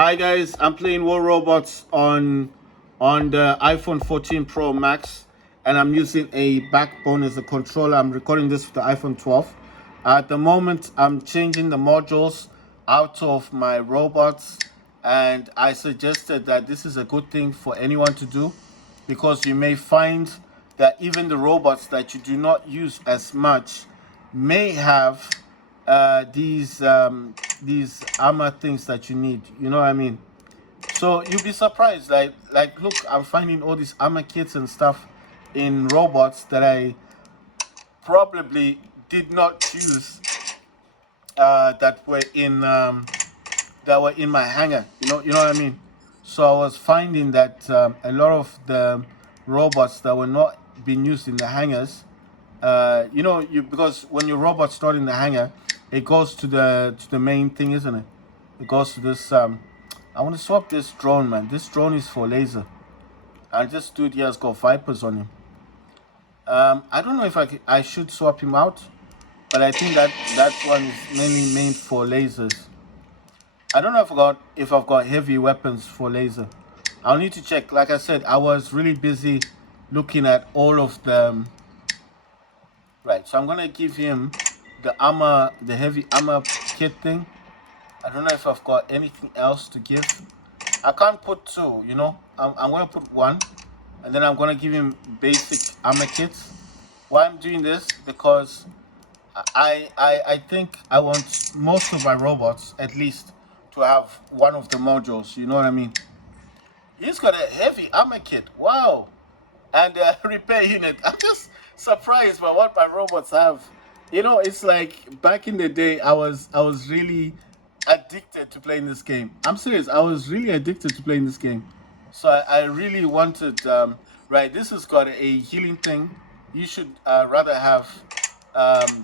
Hi guys, I'm playing War Robots on the iPhone 14 Pro Max, and I'm using a backbone as a controller. I'm recording this with the iPhone 12. At the moment, I'm changing the modules out of my robots, and I suggested that this is a good thing for anyone to do because you may find that even the robots that you do not use as much may have these armor things that you need. You know what I mean? So you'll be surprised. Like look, I'm finding all these armor kits and stuff in robots that I probably did not use that were in my hangar. You know what I mean? So I was finding that a lot of the robots that were not being used in the hangars, because when your robot's stored in the hangar, it goes to the main thing, isn't it? It goes to this. I want to swap this drone, man. This drone is for laser, and this dude here has got vipers on him. I don't know if I should swap him out, but I think that one is mainly made for lasers. I don't know if I've got heavy weapons for laser. I'll need to check. Like I said, I was really busy looking at all of them. Right, so I'm gonna give him the heavy armor kit thing. I don't know if I've got anything else to give. I can't put two, you know. I'm gonna put one, and then I'm gonna give him basic armor kits. Why I'm doing this? Because I think I want most of my robots at least to have one of the modules. You know what I mean? He's got a heavy armor kit. Wow. And repair unit. I'm just surprised by what my robots have. It's like back in the day, I was really addicted to playing this game. I'm serious. I was really addicted to playing this game. So I really wanted. Right, this has got a healing thing. You should rather have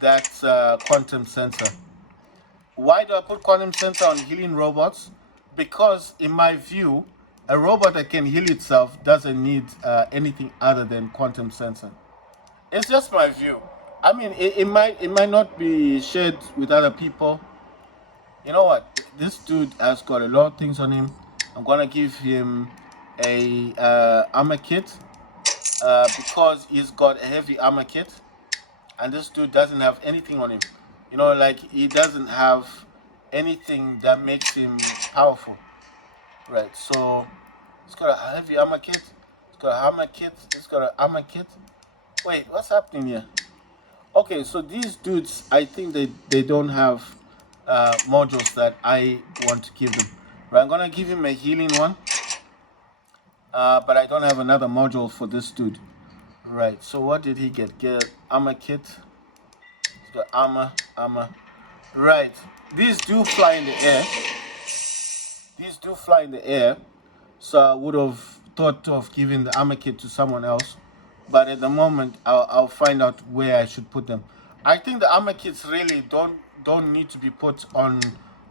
that quantum sensor. Why do I put quantum sensor on healing robots? Because in my view, a robot that can heal itself doesn't need anything other than quantum sensor. It's just my view. I mean, it might not be shared with other people. You know what? This dude has got a lot of things on him. I'm gonna give him a armor kit because he's got a heavy armor kit, and this dude doesn't have anything on him. Like he doesn't have anything that makes him powerful. Right, so it's got a heavy armor kit. It's got a armor kit. It's got an armor kit. Wait, what's happening here? Okay, so these dudes, I think they don't have modules that I want to give them. Right, I'm gonna give him a healing one, but I don't have another module for this dude. Right, so what did he get? Get armor kit. He's got armor. Right, these do fly in the air. These do fly in the air. So I would have thought of giving the armor kit to someone else, but at the moment I'll find out where I should put them. I think the armor kits really don't need to be put on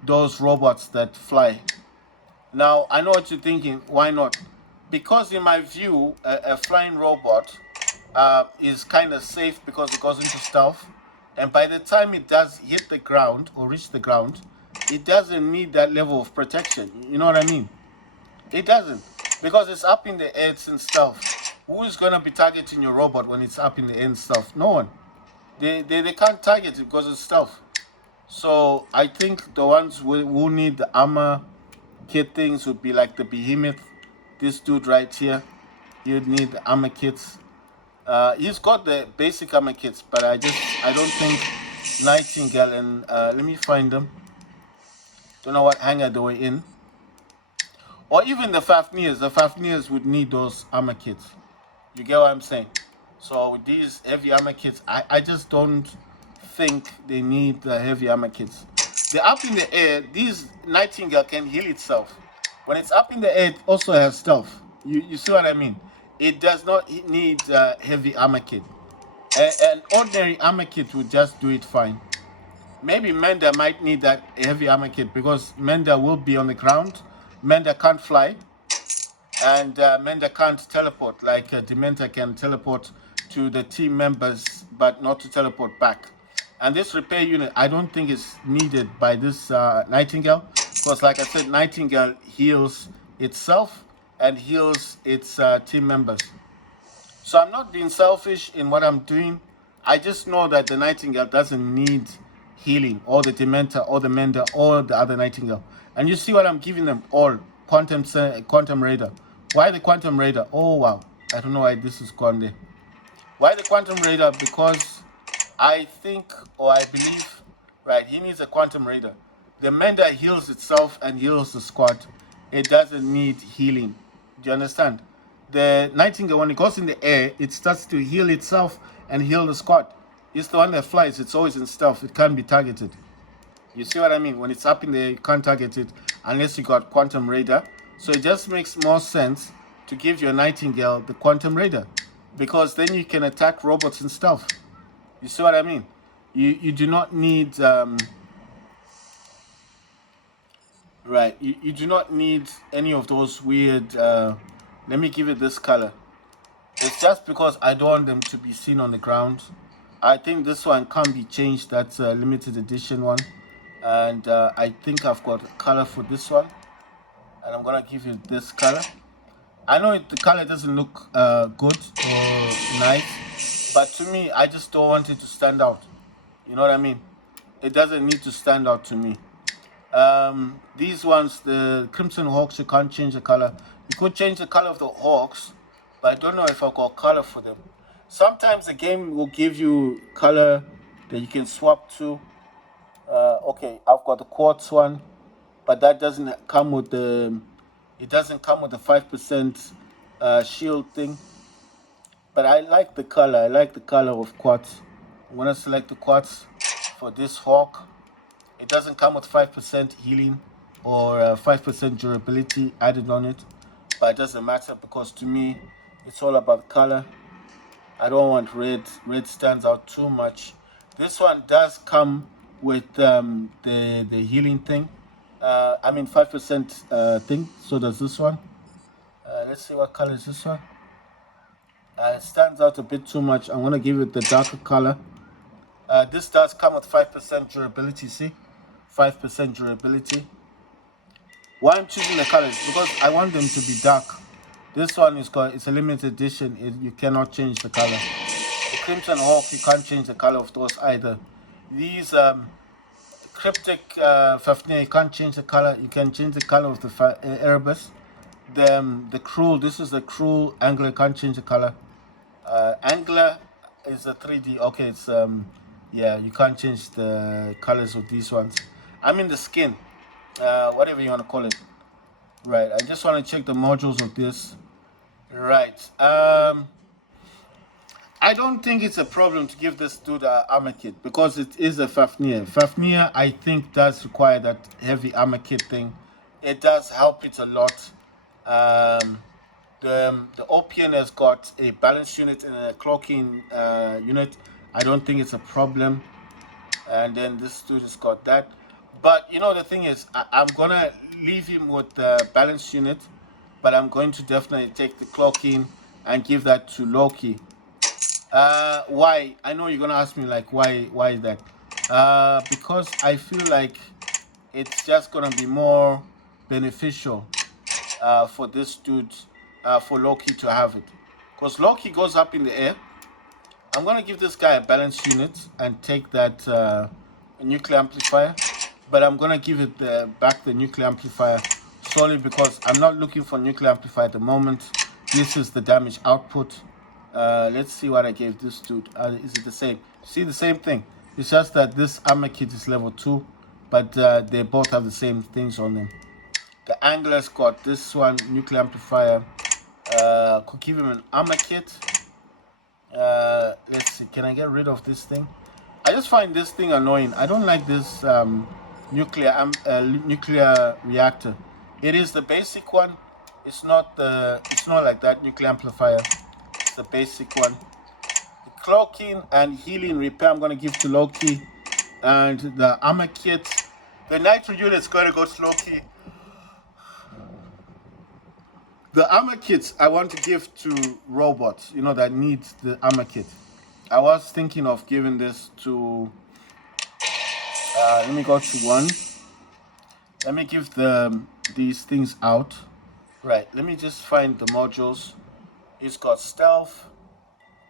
those robots that fly. Now I know what you're thinking. Why not? Because in my view, a flying robot is kind of safe because it goes into stealth, and by the time it does hit the ground or reach the ground, it doesn't need that level of protection. You know what I mean? It doesn't, because it's up in the air, it's in stealth. Who is going to be targeting your robot when it's up in the air and stealth? No one. They can't target it because it's stealth. So I think the ones who need the armor kit things would be like the behemoth. This dude right here, he'd need the armor kits. He's got the basic armor kits, but I don't think Nightingale and let me find them. Don't know what hangar they were in. Or even the Fafnirs. The Fafnirs would need those armor kits. You get what I'm saying? So with these heavy armor kits, I just don't think they need the heavy armor kits. They're up in the air. These Nightingale can heal itself. When it's up in the air, it also has stealth. You see what I mean? It does not need heavy armor kit. An ordinary armor kit would just do it fine. Maybe Menda might need that heavy armor kit because Menda will be on the ground. Menda can't fly, and Menda can't teleport like Dementor can teleport to the team members, but not to teleport back. And this repair unit, I don't think is needed by this Nightingale Because like I said, Nightingale heals itself and heals its team members. So I'm not being selfish in what I'm doing. I just know that the Nightingale doesn't need healing, or the Dementor, or the Mender, or the other Nightingale. And you see what I'm giving them all. Quantum Raider. Why the Quantum Raider? Oh wow. I don't know why this is gone there. Why the Quantum Raider? Because I think, or I believe, right, he needs a Quantum Raider. The Mender heals itself and heals the squad. It doesn't need healing. Do you understand? The Nightingale, when it goes in the air, it starts to heal itself and heal the squad. It's the one that flies. It's always in stealth. It can't be targeted. You see what I mean? When it's up in the air, you can't target it unless you got Quantum Raider. So it just makes more sense to give your Nightingale the Quantum Raider, because then you can attack robots and stuff. You see what I mean? You do not need right. You do not need any of those weird. Let me give it this color. It's just because I don't want them to be seen on the ground. I think this one can't be changed. That's a limited edition one, and I think I've got a color for this one, and I'm gonna give you this color. I know the color doesn't look good or nice, but to me, I just don't want it to stand out. You know what I mean? It doesn't need to stand out to me. These ones, the Crimson Hawks, you can't change the color. You could change the color of the Hawks, but I don't know if I've got color for them. Sometimes the game will give you color that you can swap to. Okay, I've got the quartz one, but that doesn't come with the. It doesn't come with the 5% shield thing. But I like the color. I like the color of quartz. I'm gonna select the quartz for this hawk. It doesn't come with 5% healing or 5% durability added on it, but it doesn't matter because to me, it's all about color. I don't want red. Red stands out too much. This one does come with the healing thing. I mean 5% thing. So does this one. Let's see what color is this one. It stands out a bit too much. I'm gonna give it the darker color. This does come with 5% durability. See, 5% durability. Why I'm choosing the colors? Because I want them to be dark. This one it's a limited edition. You cannot change the color. The Crimson Hawk, you can't change the color of those either. These Cryptic Fafnir, you can't change the color. You can change the color of the Erebus. The Cruel, this is the Cruel Angler, can't change the color. Angler is a 3D. Okay, it's yeah, you can't change the colors of these ones. I mean the skin, whatever you want to call it. Right, I just want to check the modules of this. Right, I don't think it's a problem to give this dude an armor kit because it is a Fafnir. Fafnir, I think, does require that heavy armor kit thing. It does help it a lot. The OPN has got a balance unit and a cloaking unit. I don't think it's a problem. And then this dude has got that. But you know the thing is, I'm gonna leave him with the balance unit, but I'm going to definitely take the cloaking and give that to Loki. Why? I know you're gonna ask me like why is that? Because I feel like it's just gonna be more beneficial for this dude, for Loki to have it. Because Loki goes up in the air. I'm gonna give this guy a balance unit and take that nuclear amplifier, but I'm gonna give it back the nuclear amplifier solely because I'm not looking for nuclear amplifier at the moment. This is the damage output. Let's see what I gave this dude. Is it the same? See, the same thing. It's just that this armor kit is level 2, but they both have the same things on them. The Angler's got this one, nuclear amplifier. Could give him an armor kit. Let's see, can I get rid of this thing? I just find this thing annoying. I don't like this nuclear reactor. It is the basic one. It's not like that nuclear amplifier. It's the basic one. The cloaking and healing repair I'm gonna give to Loki, and the armor kit. The nitro unit is gonna go to Loki. The armor kits I want to give to robots, you know, that need the armor kit. I was thinking of giving this to, let me go to one. let me give these things out. Right, let me just find the modules. It's got stealth.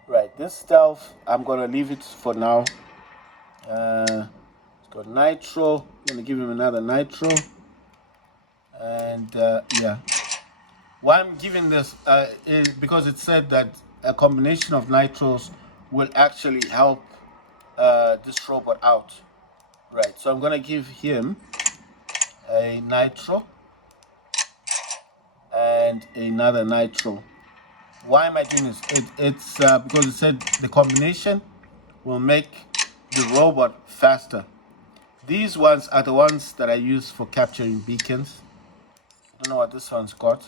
Right, this stealth, I'm gonna leave it for now. It's got nitro. I'm gonna give him another nitro. And yeah, why I'm giving this is because it said that a combination of nitros will actually help this robot out. Right, so I'm gonna give him a nitro and another nitro. Why am I doing this? It's because it said the combination will make the robot faster. These ones are the ones that I use for capturing beacons. I don't know what this one's got.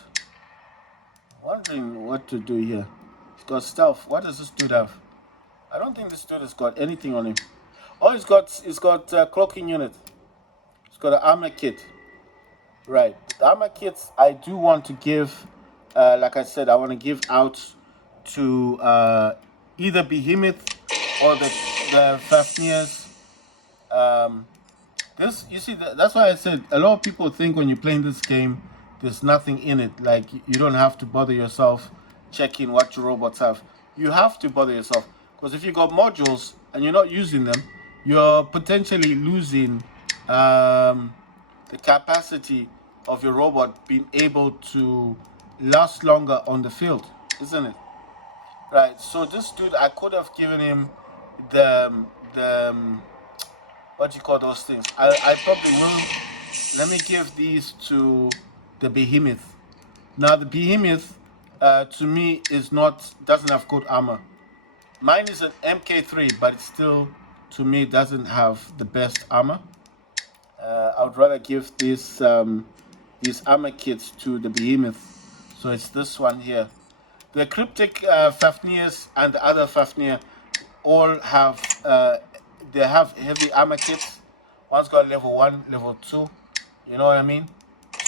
Wondering what to do here. It's got stealth. What does this dude have? I don't think this dude has got anything on him. Oh, it's got cloaking unit. It's got an armor kit. Right. The armor kits I do want to give, like I said, I want to give out to either Behemoth or the Fafnir's. This, you see, that's why I said a lot of people think when you're playing this game, there's nothing in it. Like, you don't have to bother yourself checking what your robots have. You have to bother yourself because if you got modules and you're not using them, you're potentially losing the capacity of your robot being able to last longer on the field, isn't it? Right. So this dude, I could have given him the what do you call those things? I probably will. Let me give these to the Behemoth. Now the Behemoth, to me, doesn't have good armor. Mine is an MK3, but it still, to me, doesn't have the best armor. I would rather give these armor kits to the Behemoth. So it's this one here. The cryptic Fafnirs and the other Fafnir all have they have heavy armor kits. One's got level 1, level 2. You know what I mean?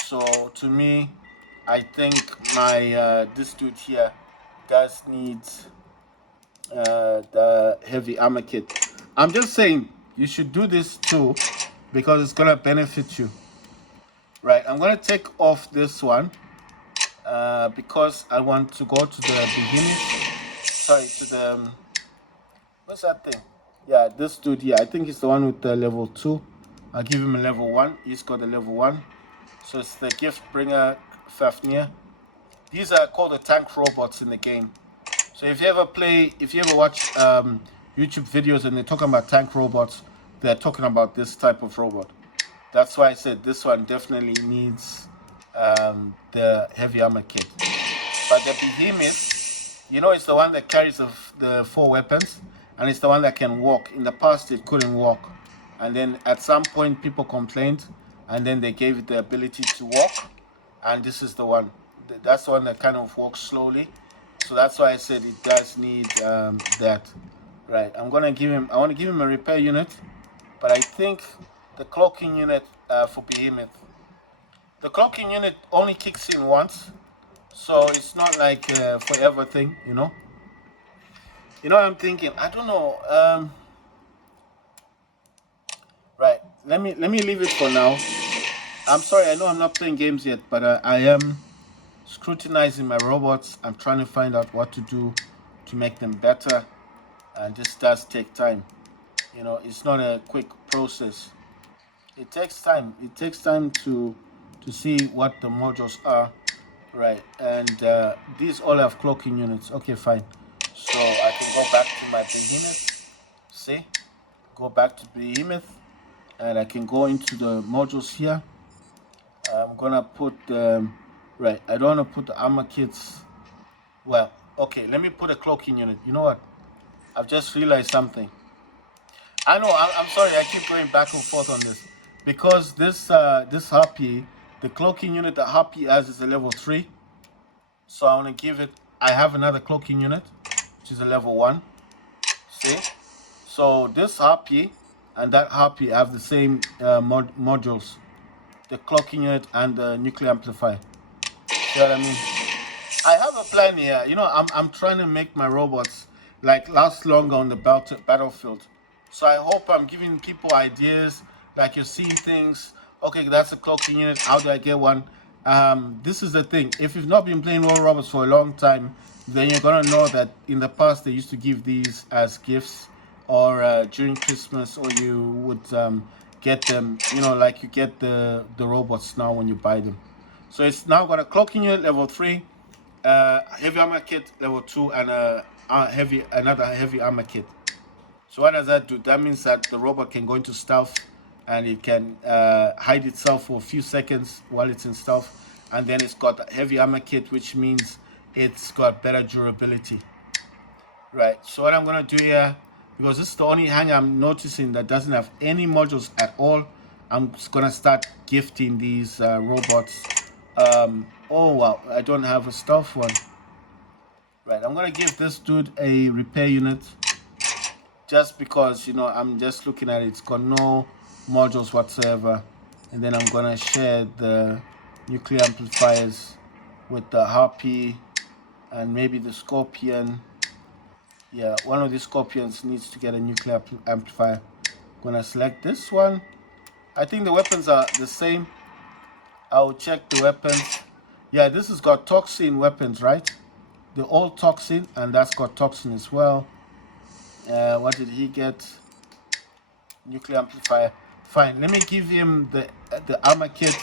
So to me, I think my this dude here does need the heavy armor kit. I'm just saying you should do this too because it's gonna benefit you. Right, I'm gonna take off this one because I want to go to the beginning. Sorry, to the what's that thing? Yeah, this dude here. I think he's the one with the level 2. I'll give him a level 1. He's got a level 1. So it's the gift bringer Fafnir. These are called the tank robots in the game. So if you ever watch YouTube videos and they're talking about tank robots, they're talking about this type of robot. That's why I said this one definitely needs the heavy armor kit. But the Behemoth, it's the one that carries the 4 weapons, and it's the one that can walk. In the past, it couldn't walk. And then at some point, people complained, and then they gave it the ability to walk. And this is the one. That's the one that kind of walks slowly. So that's why I said it does need that. Right, I want to give him a repair unit, but I think the cloaking unit for Behemoth. The cloaking unit only kicks in once, so it's not like a forever thing, You know what I'm thinking? I don't know. Right, let me leave it for now. I'm sorry, I know I'm not playing games yet, but I am scrutinizing my robots. I'm trying to find out what to do to make them better, and this does take time. It's not a quick process. It takes time. It takes time to see what the modules are. Right, and these all have cloaking units. Okay, fine. So I can go back to my Behemoth. See? Go back to Behemoth, and I can go into the modules here. I'm gonna put right. I don't want to put the armor kits. Well, okay. Let me put a cloaking unit. You know what? I've just realized something. I know. I'm sorry. I keep going back and forth on this because this Harpy, the cloaking unit that Harpy has is a level 3. So I want to give it. I have another cloaking unit, which is a level 1. See? So this Harpy and that Harpy have the same modules, the cloaking unit and the nuclear amplifier. You know what I mean? I have a plan here. I'm trying to make my robots like last longer on the battlefield. So I hope I'm giving people ideas, like you're seeing things Okay, that's a clocking unit. How do I get one? This is the thing. If you've not been playing Royal Robots for a long time, then you're gonna know that in the past they used to give these as gifts, or during Christmas, or you would get them. You know, like you get the robots now when you buy them. So it's now got a clocking unit level 3, heavy armor kit level 2, and another heavy armor kit. So what does that do? That means that the robot can go into stealth, and it can hide itself for a few seconds while it's in stealth. And then it's got a heavy armor kit, which means it's got better durability. Right, so what I'm going to do here, because this is the only hanger I'm noticing that doesn't have any modules at all, I'm just going to start gifting these robots. Oh wow, I don't have a stealth one. Right, I'm going to give this dude a repair unit, just because, you know, I'm just looking at it. It's got no modules whatsoever. And then I'm gonna share the nuclear amplifiers with the Harpy and maybe the Scorpion. Yeah, one of the Scorpions needs to get a nuclear amplifier. I'm gonna select this one. I think the weapons are the same. I'll check the weapons. Yeah, this has got toxin weapons, right? They're all toxin, and that's got toxin as well. What did he get? Nuclear amplifier. Fine, let me give him the armor kit,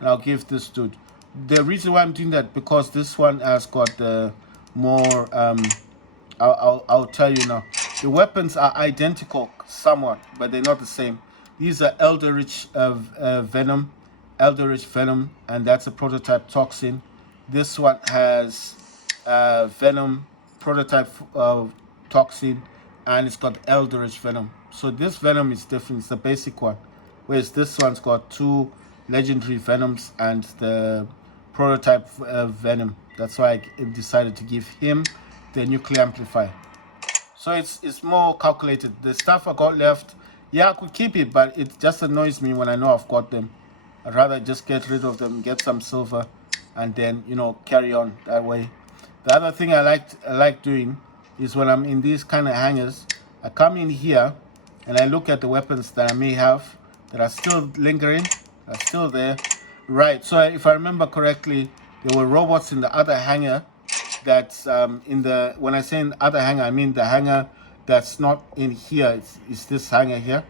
and I'll give this dude. The reason why I'm doing that, because this one has got the more I'll tell you now. The weapons are identical somewhat, but they're not the same. These are Eldritch Venom, Eldritch Venom, and that's a prototype toxin. This one has Venom, prototype toxin, and it's got Eldritch Venom. So this Venom is different. It's the basic one, whereas this one's got two legendary Venoms and the prototype Venom. That's why I decided to give him the nuclear amplifier. So it's more calculated. The stuff I got left, yeah, I could keep it, but it just annoys me when I know I've got them. I'd rather just get rid of them, get some silver, and then, you know, carry on that way. The other thing I like doing is when I'm in these kind of hangars, I come in here and I look at the weapons that I may have that are still lingering, are still there. Right, so if I remember correctly, there were robots in the other hangar that's in the, when I say in the other hangar, I mean the hangar that's not in here. It's this hangar here.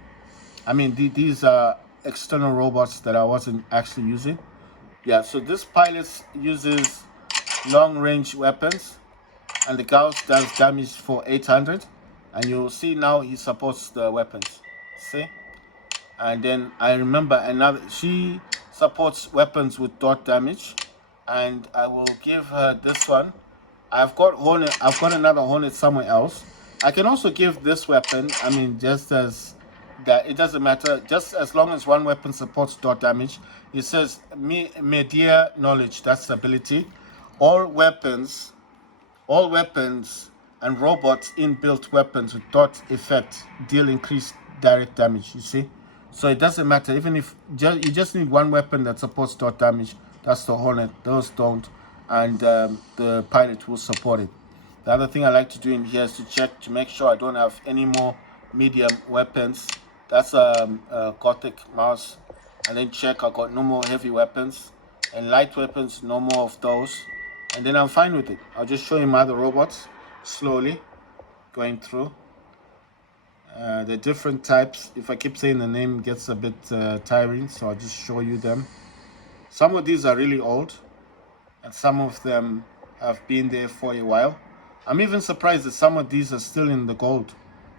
I mean, these are external robots that I wasn't actually using. Yeah, so this pilot uses long-range weapons, and the Gauss does damage for 800. And you'll see now he supports the weapons. See? And then I remember another, she supports weapons with dot damage, and I will give her this one. I've got Hornet, I've got another Hornet somewhere else. I can also give this weapon, I mean, just as that, it doesn't matter, just as long as one weapon supports dot damage. It says media knowledge, that's the ability. All weapons and robots inbuilt weapons with dot effect deal increased direct damage, you see? So it doesn't matter, even if you just need one weapon that supports dot damage. That's the Hornet, those don't, and the Pirate will support it. The other thing I like to do in here is to check to make sure I don't have any more medium weapons. That's a Gothic mouse. And then check I got no more heavy weapons, and light weapons, no more of those. And then I'm fine with it. I'll just show you my other robots slowly going through. The different types. If I keep saying the name, it gets a bit tiring, so I'll just show you them. Some of these are really old, and some of them have been there for a while. I'm even surprised that some of these are still in the gold,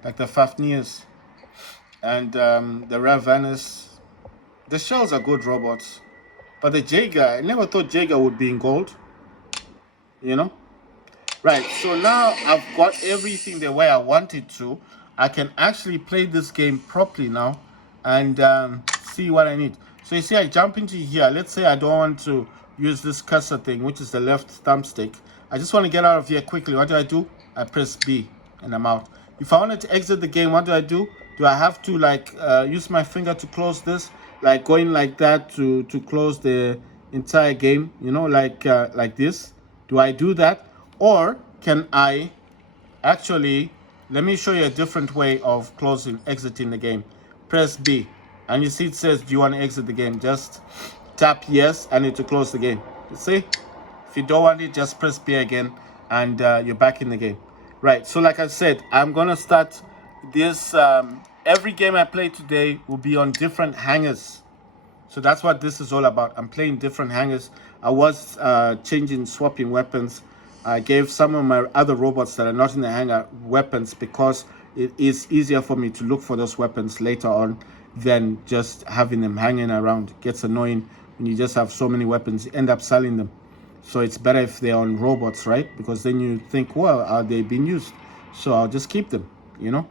like the Fafnirs and the Ravanus. The shells are good robots, but the Jaeger, I never thought Jaeger would be in gold, you know? Right, so now I've got everything the way I want it to. I can actually play this game properly now and see what I need. So you see, I jump into here. Let's say I don't want to use this cursor thing, which is the left thumbstick. I just want to get out of here quickly. What do? I press B and I'm out. If I wanted to exit the game, what do? Do I have to like use my finger to close this? Like going like that to close the entire game, you know, like this? Do I do that? Or can I actually, let me show you a different way of exiting the game. Press B And you see it says, do you want to exit the game? Just tap yes, and it will close the game. You see? If you don't want it, just press B again, and you're back in the game. Right, so like I said, I'm going to start this. Every game I play today will be on different hangers. So that's what this is all about. I'm playing different hangers. I was swapping weapons. I gave some of my other robots that are not in the hangar weapons because it is easier for me to look for those weapons later on than just having them hanging around. It gets annoying when you just have so many weapons. You end up selling them. So it's better if they're on robots, right? Because then you think, well, are they being used? So I'll just keep them, you know?